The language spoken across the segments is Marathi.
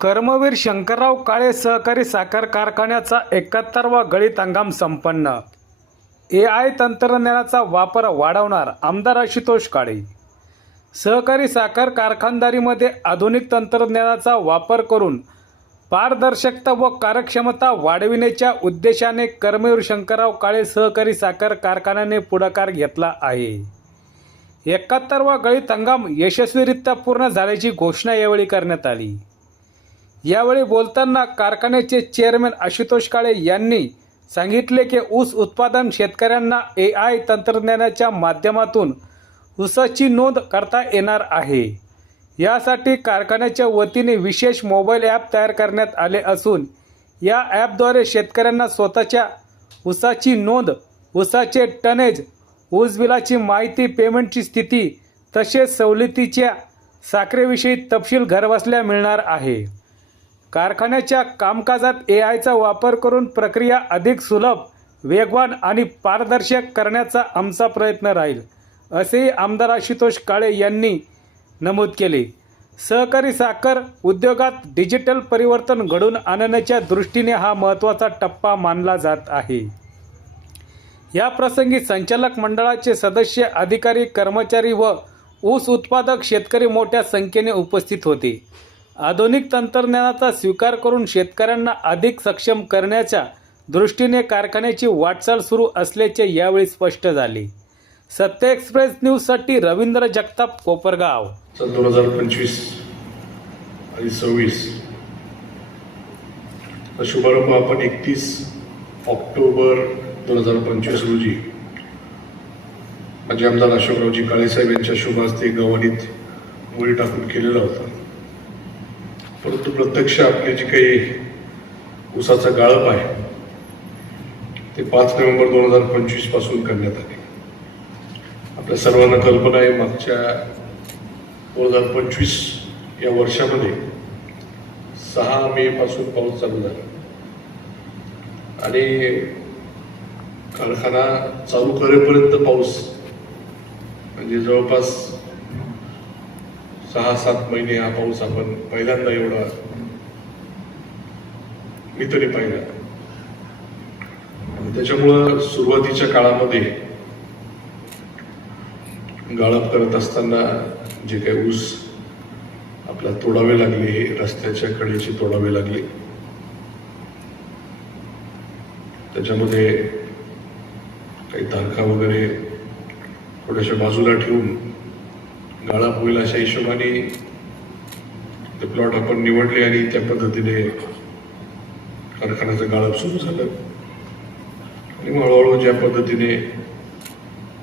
कर्मवीर शंकरराव काळे सहकारी साखर कारखान्याचा 71वा गळीत हंगाम संपन्न. AI तंत्रज्ञानाचा वापर वाढवणार आमदार आशुतोष काळे. सहकारी साखर कारखानदारीमध्ये आधुनिक तंत्रज्ञानाचा वापर करून पारदर्शकता व कार्यक्षमता वाढविण्याच्या उद्देशाने कर्मवीर शंकरराव काळे सहकारी साखर कारखान्याने पुढाकार घेतला आहे. 71वा गळीत हंगाम यशस्वीरित्या पूर्ण झाल्याची घोषणा यावेळी करण्यात आली. यावेळी बोलताना कारखान्याचे चेअरमॅन आशुतोष काळे यांनी सांगितले की ऊस उत्पादन शेतकऱ्यांना AI तंत्रज्ञानाच्या माध्यमातून ऊसाची नोंद करता येणार आहे. यासाठी कारखान्याच्या वतीने विशेष मोबाईल ॲप तयार करण्यात आले असून या ॲपद्वारे शेतकऱ्यांना स्वतःच्या ऊसाची नोंद, ऊसाचे टनेज, ऊस बिलाची माहिती, पेमेंटची स्थिती तसेच सवलतीच्या साखरेविषयी तपशील घरबसल्या मिळणार आहे. कारखान्याच्या कामकाजात AIचा वापर करून प्रक्रिया अधिक सुलभ, वेगवान आणि पारदर्शक करण्याचा आमचा प्रयत्न राहील, असेही आमदार आशुतोष काळे यांनी नमूद केले. सहकारी साखर उद्योगात डिजिटल परिवर्तन घडवून आणण्याच्या दृष्टीने हा महत्त्वाचा टप्पा मानला जात आहे. या प्रसंगी संचालक मंडळाचे सदस्य, अधिकारी, कर्मचारी व ऊस उत्पादक शेतकरी मोठ्या संख्येने उपस्थित होते. आधुनिक तंत्रज्ञानाचा स्वीकार करून शेतकऱ्यांना अधिक सक्षम करण्याच्या दृष्टीने कारखान्याची वाटचाल सुरू असल्याचे यावेळी स्पष्ट झाले. सत्य एक्सप्रेस न्यूजसाठी रवींद्र जगताप, कोपरगाव. 2025 आणि 26 हा शुभारंभ आपण 31 ऑक्टोबर 2025 रोजी माझे आमदार अशोकरावजी काळेसाहेब यांच्या शुभ हस्ते गव्हाणीत मुळी टाकून केलेला होता. परंतु प्रत्यक्ष आपले जे काही ऊसाचा गाळप आहे ते 5 नोव्हेंबर 2025 पासून करण्यात आले. आपल्या सर्वांना कल्पना आहे, मागच्या 2025 या वर्षामध्ये 6 मे पासून पाऊस चालू झाला आणि कारखाना चालू करेपर्यंत पाऊस म्हणजे जवळपास 6-7 महिने हा पाऊस आपण पहिल्यांदा एवढा मी तरी पाहिला. त्याच्यामुळं सुरुवातीच्या काळामध्ये गाळप करत असताना जे काही ऊस आपल्याला तोडावे लागले, हे रस्त्याच्या कडेचे तोडावे लागले. त्याच्यामध्ये काही तारखा वगैरे थोड्याशा बाजूला ठेवून गाळप होईल अशा हिशोबाने ते प्लॉट आपण निवडले आणि त्या पद्धतीने कारखान्याचं गाळप सुरू झालं. आणि हळूहळू ज्या पद्धतीने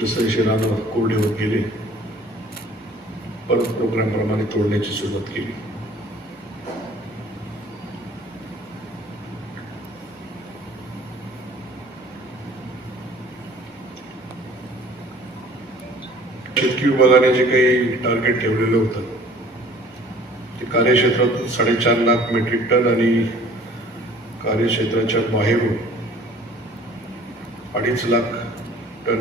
जसे रानं कोरडे होत गेले, परत प्रोग्रामप्रमाणे तोडण्याची सुरुवात केली. शेतकी विभागाने जे काही टार्गेट ठेवलेलं होतं ते कार्यक्षेत्रातून 4.5 लाख मेट्रिक टन आणि कार्यक्षेत्राच्या बाहेरून 2.5 लाख टन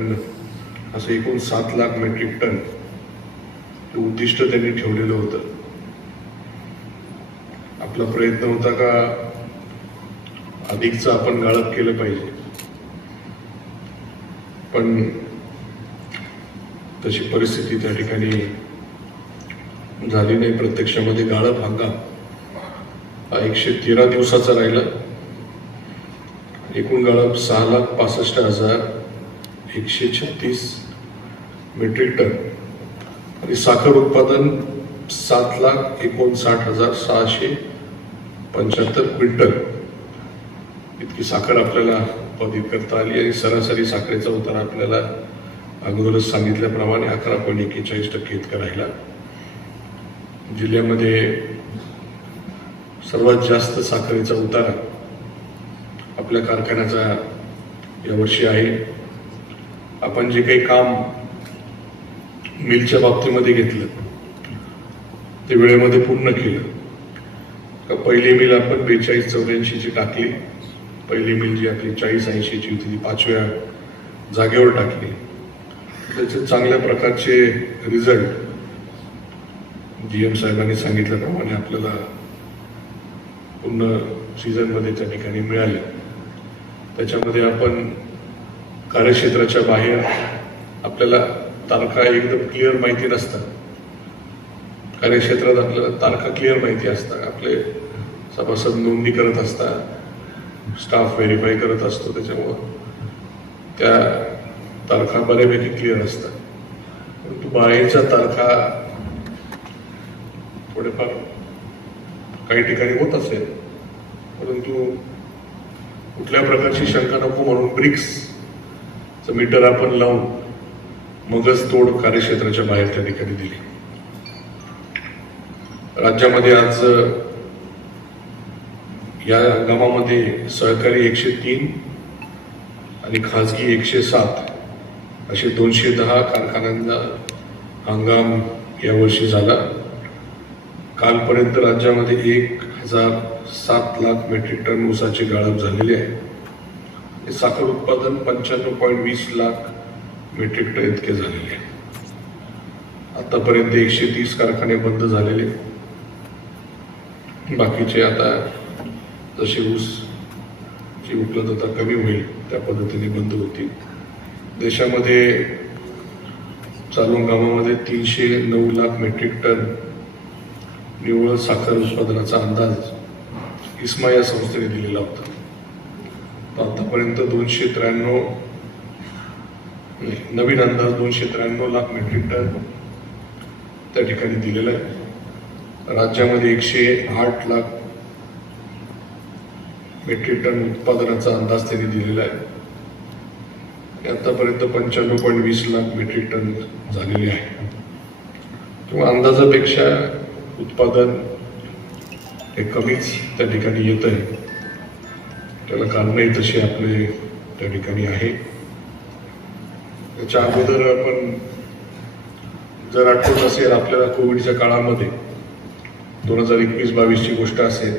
असं एकूण 7 लाख मेट्रिक टन हे उद्दिष्ट त्यांनी ठेवलेलं होतं. आपला प्रयत्न होता का अधिकचं आपण गाळप केलं पाहिजे, पण तशी परिस्थिती त्या ठिकाणी झाली नाही. प्रत्यक्षामध्ये गाळप हंगाम हा 113 दिवसाचा राहिला. एकूण गाळप 6,65,136 मेट्रिक टन आणि साखर उत्पादन 7,59,675 क्विंटल इतकी साखर आपल्याला उत्पादित करता आली. आणि सरासरी साखरेचा उतारा आपल्याला अगोदरच सांगितल्याप्रमाणे 11.41% इतका राहिला. जिल्ह्यामध्ये सर्वात जास्त साखरेचा उतारा आपल्या कारखान्याचा यावर्षी आहे. आपण जे काही काम मिलच्या बाबतीमध्ये घेतलं ते वेळेमध्ये पूर्ण केलं. पहिली मिल आपण 42-84 टाकली. पहिली मिल जी आपली 40-80 होती ती 5व्या जागेवर टाकली. त्याचे चांगल्या प्रकारचे रिझल्ट GM साहेबांनी सांगितल्याप्रमाणे आपल्याला पूर्ण सीझनमध्ये त्या ठिकाणी मिळाले. त्याच्यामध्ये आपण कार्यक्षेत्राच्या बाहेर आपल्याला तारखा एकदम क्लिअर माहिती नसतात. कार्यक्षेत्रात आपल्याला तारखा क्लिअर माहिती असतात. आपले सभासद नोंदणी करत असतात, स्टाफ व्हेरीफाय करत असतो, त्याच्यामुळं त्या तारखा बऱ्यापैकी क्लिअर असतात. परंतु बाहेरच्या तारखा थोडेफार काही ठिकाणी होत असेल, परंतु कुठल्या प्रकारची शंका नको म्हणून ब्रिक्सचं मीटर आपण लावून मगच तोड कार्यक्षेत्राच्या बाहेर त्या ठिकाणी दिली. राज्यामध्ये आज या हंगामामध्ये सहकारी 103 आणि खाजगी 107 असे 210 कारखान्यांचा हंगाम यावर्षी झाला. कालपर्यंत राज्यामध्ये 1,07 लाख मेट्रिक टन ऊसाची गाळप झालेली आहे. साखर उत्पादन 95.20 लाख मेट्रिक टन इतके झालेले आहे. आतापर्यंत 130 कारखाने बंद झालेले, बाकीचे आता जशी ऊसची उपलब्धता कमी होईल त्या पद्धतीने बंद होतील. देशामध्ये चालू हंगामामध्ये 309 लाख मेट्रिक टन निव्वळ साखर उत्पादनाचा अंदाज इस्मा या संस्थेने दिलेला होता. आतापर्यंत 293 नवीन अंदाज 293 लाख मेट्रिक टन त्या ठिकाणी दिलेला आहे. राज्यामध्ये 108 लाख मेट्रिक टन उत्पादनाचा अंदाज त्यांनी दिलेला आहे. आतापर्यंत 95.20 लाख मेट्रिक टन झालेले आहे. किंवा अंदाजापेक्षा उत्पादन हे कमीच त्या ठिकाणी येत आहे. त्याला कारणही तसे आपले त्या ठिकाणी आहे. त्याच्या अगोदर आपण जर आठवत असेल, आपल्याला कोविडच्या काळामध्ये 2021-22 ची गोष्ट असेल,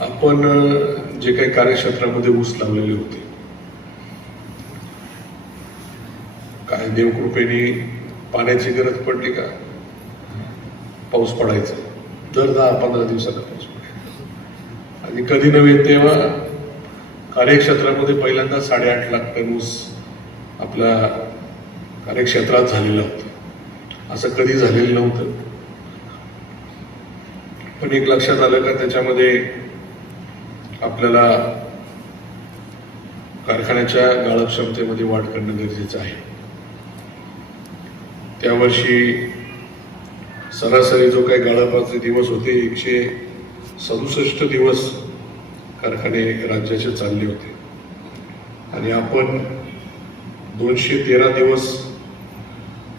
आपण जे काही कार्यक्षेत्रामध्ये ऊस लावलेले होते, काय देवकृपेने पाण्याची गरज पडली का पाऊस पडायचा, दर 10-15 दिवसाला पाऊस पडायचा. आणि कधी नव्हे तेव्हा कार्यक्षेत्रामध्ये पहिल्यांदा 8.5 लाख टन ऊस आपल्या कार्यक्षेत्रात झालेला होता. असं कधी झालेलं नव्हतं. पण एक लक्षात आलं का त्याच्यामध्ये आपल्याला कारखान्याच्या गाळप क्षमतेमध्ये वाढ करणं गरजेचं आहे. त्यावर्षी सरासरी जो काही गाळपाचे दिवस होते 167 दिवस कारखाने राज्याचे चालले होते. आणि आपण 213 दिवस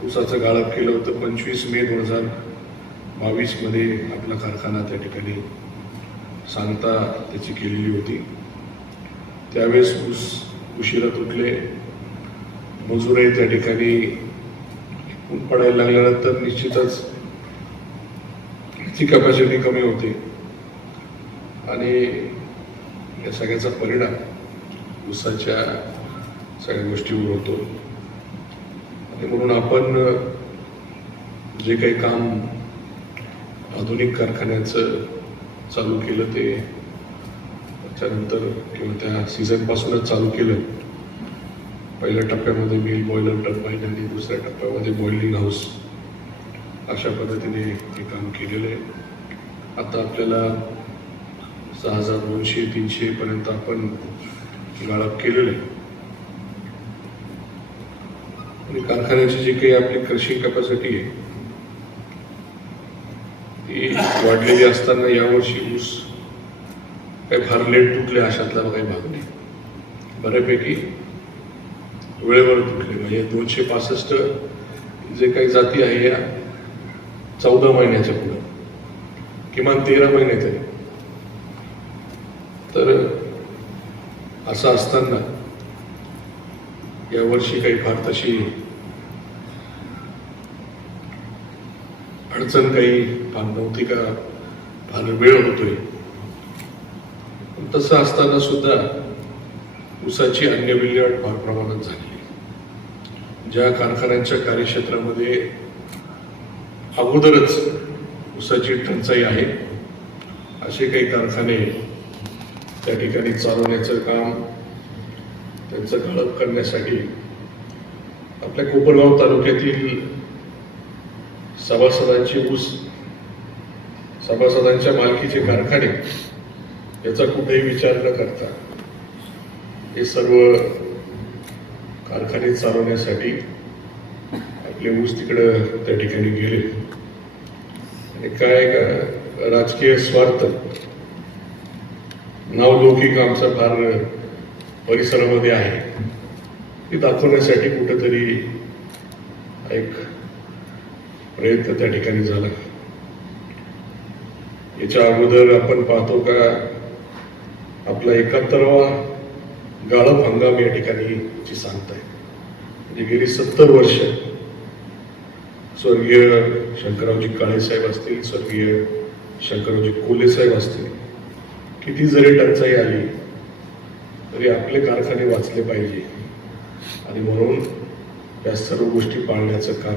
ऊसाचं गाळप केलं होतं. 25 मे 2022 मध्ये आपला कारखाना त्या ठिकाणी सांगता त्याची केलेली होती. त्यावेळेस ऊस उशिरा तुटले, मजूरही त्या ठिकाणी ऊन पडायला लागल्यानंतर निश्चितच ती कॅपॅसिटी कमी होते आणि या सगळ्याचा परिणाम ऊसाच्या सगळ्या गोष्टीवर होतो. आणि म्हणून आपण जे काही काम आधुनिक कारखान्याचं चालू केलं ते त्याच्यानंतर किंवा त्या सीझनपासूनच चालू केलं. पहिल्या टप्प्यामध्ये मिल बॉयलर टर्बाईन आणि दुसऱ्या टप्प्यामध्ये बॉइलिंग हाऊस अशा पद्धतीने हे काम केलेलं आहे. आता आपल्याला 6,200-300 पर्यंत आपण गाळप केलेलं आहे. आणि कारखान्याची जी काही आपली क्रशिंग कॅपॅसिटी आहे ती वाढलेली असताना यावर्षी ऊस काही फार लेट तुटले अशातला काही भाग नाही. बऱ्यापैकी वेळेवर तुटले. म्हणजे 265 जे काही जाती आहे या 14 महिन्याच्या पुढे, किमान 13 महिने तरी. तर असं असताना यावर्षी काही फार तशी अडचण काही फार नव्हती का फार वेळ होतोय. तसं असताना सुद्धा ऊसाची अन्य विल्हेवाट फार प्रमाणात झाली. ज्या कारखान्यांच्या कार्यक्षेत्रामध्ये अगोदरच ऊसाची टंचाई आहे असे काही कारखाने त्या ठिकाणी चालवण्याचं काम त्यांचं गाळप करण्यासाठी आपल्या कोपरगाव तालुक्यातील सभासदांच्या मालकीचे कारखाने याचा कुठेही विचार न करता हे सर्व कारखाने चालवण्यासाठी आपले ऊस तिकडं त्या ठिकाणी गेले. आणि काय राजकीय स्वार्थ, नावलौकिक आमचा फार परिसरामध्ये आहे हे दाखवण्यासाठी कुठेतरी एक प्रयत्न त्या ठिकाणी झाला. याच्या अगोदर आपण पाहतो का आपला 71वा गाळप हंगाम या ठिकाणी ची सांगताय. म्हणजे गेली 70 वर्ष स्वर्गीय शंकररावजी काळेसाहेब असतील, स्वर्गीय शंकररावजी कोलेसाहेब असतील, किती जरी टंचाई आली तरी आपले कारखाने वाचले पाहिजे आणि म्हणून या सर्व गोष्टी पाळण्याचं काम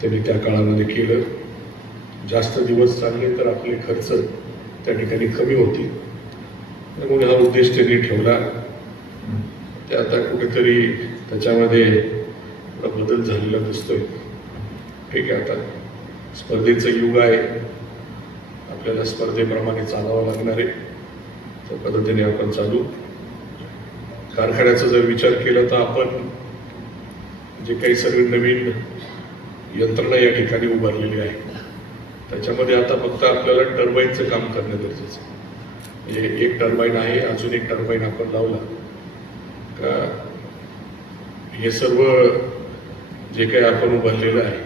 त्यांनी त्या काळामध्ये केलं. जास्त दिवस चालले तर आपले खर्च त्या ठिकाणी कमी होतील म्हणून हा उद्देश त्यांनी ठेवला. ते आता कुठेतरी त्याच्यामध्ये बदल झालेला दिसतोय. ठीक आहे, आता स्पर्धेचं युग आहे, आपल्याला स्पर्धेप्रमाणे चालावं लागणार आहे. त्या पद्धतीने आपण चालू. कारखान्याचा जर विचार केला तर आपण जे काही सगळे नवीन यंत्रणा या ठिकाणी उभारलेली आहे त्याच्यामध्ये आता फक्त आपल्याला टर्बाईनचं काम करणं गरजेचं आहे. म्हणजे एक टर्बाईन आहे, अजून एक टर्बाईन आपण लावला का हे सर्व जे काही आपण उभारलेलं आहे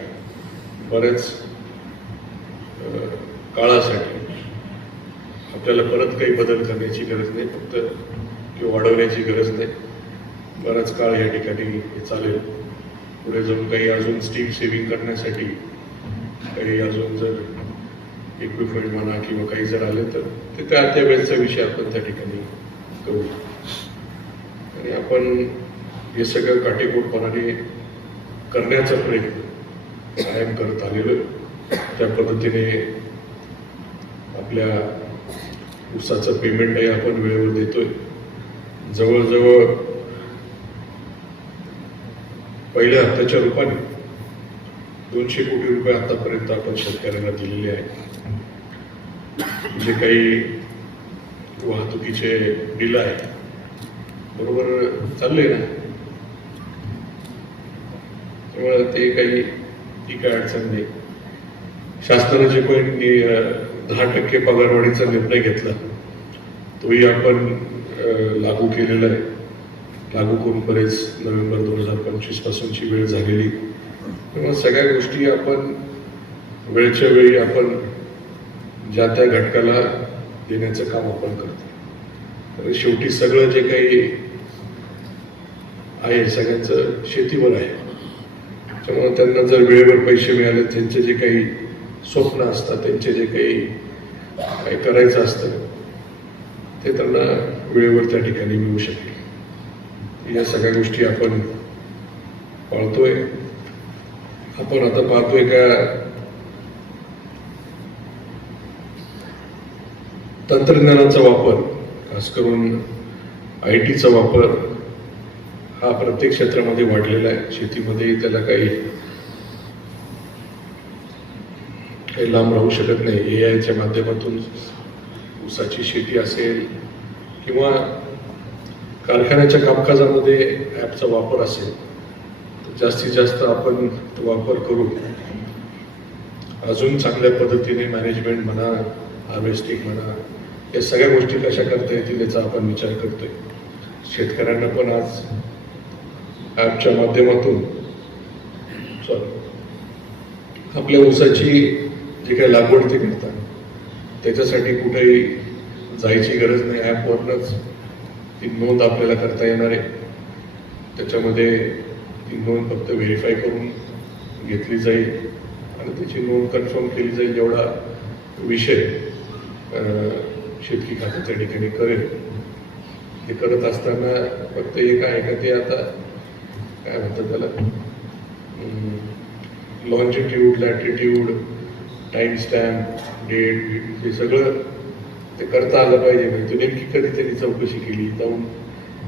बऱ्याच काळासाठी आपल्याला परत काही बदल करण्याची गरज नाही, फक्त किंवा वाढवण्याची गरज नाही. बराच काळ या ठिकाणी हे चालेल. पुढे जाऊन काही अजून स्टीम सेव्हिंग करण्यासाठी काही अजून जर इक्विपमेंट म्हणा किंवा काही जर आले तर ते त्या वेळेचा विषय आपण त्या ठिकाणी करू. आणि आपण हे सगळं काटेकोरपणाने करण्याचा प्रयत्न कायम करत आलेलो. त्या पद्धतीने आपल्या ऊसाचं पेमेंटही आपण वेळेवर देतोय. जवळजवळ पहिल्या हप्त्याच्या रूपाने 200 कोटी रुपये आतापर्यंत आपण शेतकऱ्यांना दिलेले आहेत. जे काही वाहतुकीचे बिल आहे बरोबर चालले ना, त्यामुळे ते काही ती काय अडचण नाही. शासनाने जे काही 10% पगारवाढीचा निर्णय घेतला तोही आपण लागू केलेला आहे. लागू करून बरेच नोव्हेंबर 2025 पासूनची वेळ झालेली. तेव्हा सगळ्या गोष्टी आपण वेळच्या वेळी आपण ज्या त्या घटकाला देण्याचं काम आपण करतो. तर शेवटी सगळं जे काही आहे सगळ्यांचं शेतीवर आहे. त्यामुळे त्यांना जर वेळेवर पैसे मिळाले, त्यांचे जे काही स्वप्न असतात, त्यांचे जे काही करायचं असतं ते त्यांना वेळेवर त्या ठिकाणी मिळू शकेल. या सगळ्या गोष्टी आपण पाळतोय. आपण आता पाहतोय का तंत्रज्ञानाचा वापर, खास करून IT चा वापर हा प्रत्येक क्षेत्रामध्ये वाढलेला आहे. शेतीमध्ये त्याला काही लांब राहू शकत नाही. AI च्या माध्यमातून ऊसाची शेती असेल किंवा कारखान्याच्या कामकाजामध्ये ॲपचा वापर असेल तर जास्तीत जास्त आपण तो वापर करू अजून चांगल्या पद्धतीने मॅनेजमेंट म्हणा, हार्वेस्टिंग म्हणा, या सगळ्या गोष्टी कशा करता येतील याचा आपण विचार करतोय. शेतकऱ्यांना पण आज ॲपच्या माध्यमातून आपल्या ऊसाची जी काही लागवड ते करतात त्याच्यासाठी कुठेही जायची गरज नाही. ॲपवरनंच ती नोंद आपल्याला करता येणार आहे. त्याच्यामध्ये ती नोंद फक्त व्हेरीफाय करून घेतली जाईल आणि त्याची नोंद कन्फर्म केली जाईल. एवढा विषय शेतकी खातं त्या ठिकाणी करेल. ते करत असताना फक्त एक आहे का ते आता काय म्हणतात त्याला longitude, latitude, time stamp, date हे सगळं ते करता आलं पाहिजे. म्हणजे नेमकी कधी त्यांनी चौकशी केली जाऊन,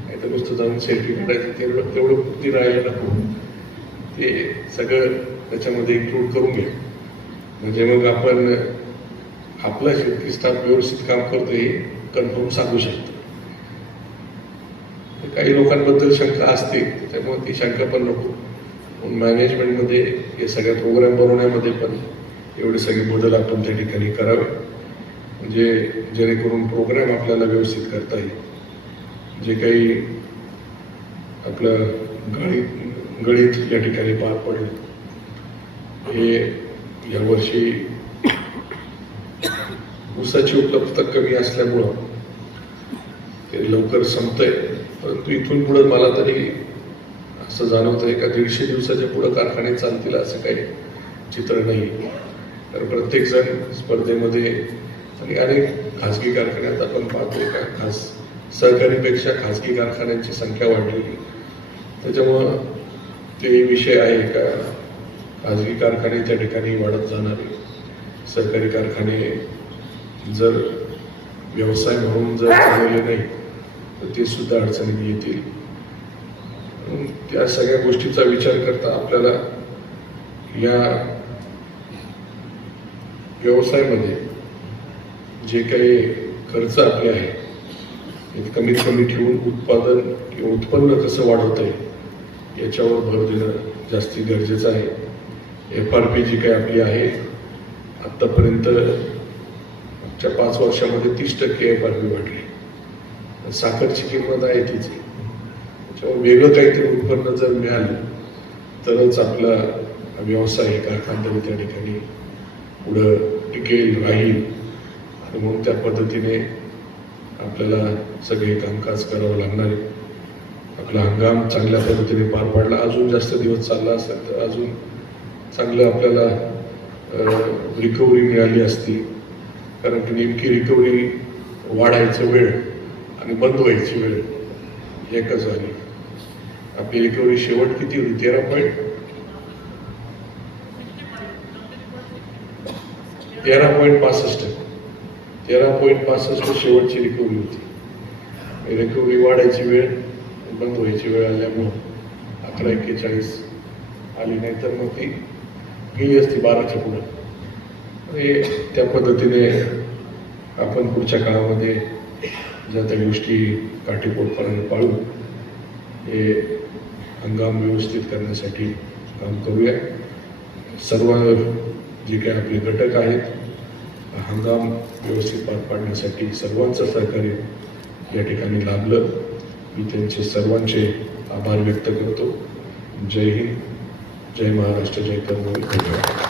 नाही तर नुसतं जाऊन सेल्फी काढायचं तेवढं बुद्धी राहायला नको. ते सगळं त्याच्यामध्ये इन्क्लूड करून घ्या. म्हणजे मग आपण आपला शेतकरी स्टाफ व्यवस्थित काम करतो हे कन्फर्म सांगू शकतो. काही लोकांबद्दल शंका असते, त्याच्यामुळे ती शंका पण नको. मॅनेजमेंटमध्ये हे सगळ्या प्रोग्राम बनवण्यामध्ये पण एवढे सगळे बदल आपण त्या ठिकाणी करावे, म्हणजे जेणेकरून प्रोग्राम आपल्याला व्यवस्थित करता येईल. जे काही आपलं गणित या ठिकाणी पार पडलं हे यावर्षी ऊसाची उपलब्धता कमी असल्यामुळं ते लवकर संपतंय. परंतु इथून पुढे मला तरी असं जाणवतंय का 150 दिवसाच्या पुढे कारखाने चालतील असं काही चित्र नाही. कारण प्रत्येक जण स्पर्धेमध्ये आणि अनेक खाजगी कारखान्यात आपण पाहतोय का खास सहकारीपेक्षा खाजगी कारखान्यांची संख्या वाढलेली. त्याच्यामुळं ते विषय आहे का खाजगी कारखाने त्या ठिकाणी वाढत जाणारे, सरकारी कारखाने जर व्यवसाय म्हणून जर चालवले नाही तर ते सुद्धा अडचणीत येतील. त्या सगळ्या गोष्टीचा विचार करता आपल्याला या व्यवसायामध्ये जे काही खर्च आपले आहे ते कमीत कमी ठेवून उत्पादन किंवा उत्पन्न कसं वाढवता येईल याच्यावर भर देणं जास्ती गरजेचं आहे. FRP जी काही आपली आहे आत्तापर्यंत मागच्या 5 वर्षामध्ये 30% FRP वाढली. साखरची किंमत आहे तीच. त्याच्यामुळे वेगळं काहीतरी उत्पन्न जर मिळालं तरच आपला व्यवसाय कारखानदारी त्या ठिकाणी पुढं टिकेल राहील. आणि म्हणून त्या पद्धतीने आपल्याला सगळे कामकाज करावं लागणार आहे. आपला हंगाम चांगल्या पद्धतीने पार पाडला, अजून जास्त दिवस चालला असेल तर अजून चांगलं आपल्याला रिकव्हरी मिळाली असती. कारण की नेमकी रिकव्हरी वाढायचं वेळ आणि बंद व्हायची वेळ एकच झाली. आपली रिकव्हरी शेवट किती होती? 13.65 शेवटची रिकव्हरी होती. रिकव्हरी वाढायची वेळ बंद व्हायची वेळ आल्यामुळं 11:41 आली, नाही तर मग ती गेली असती 12च्या पुढे. त्या पद्धतीने आपण पुढच्या काळामध्ये ज्या त्या गोष्टी काटेकोरपणे पाळून हे हंगाम व्यवस्थित करण्यासाठी काम करूया. सर्व जे काही आपले घटक आहेत हंगाम व्यवस्थित पार पाडण्यासाठी सर्वांचं सहकार्य या ठिकाणी लाभलं. मी त्यांचे सर्वांचे आभार व्यक्त करतो. जय हिंद, जय महाराष्ट्र, जय कर्मवीर. धन्यवाद.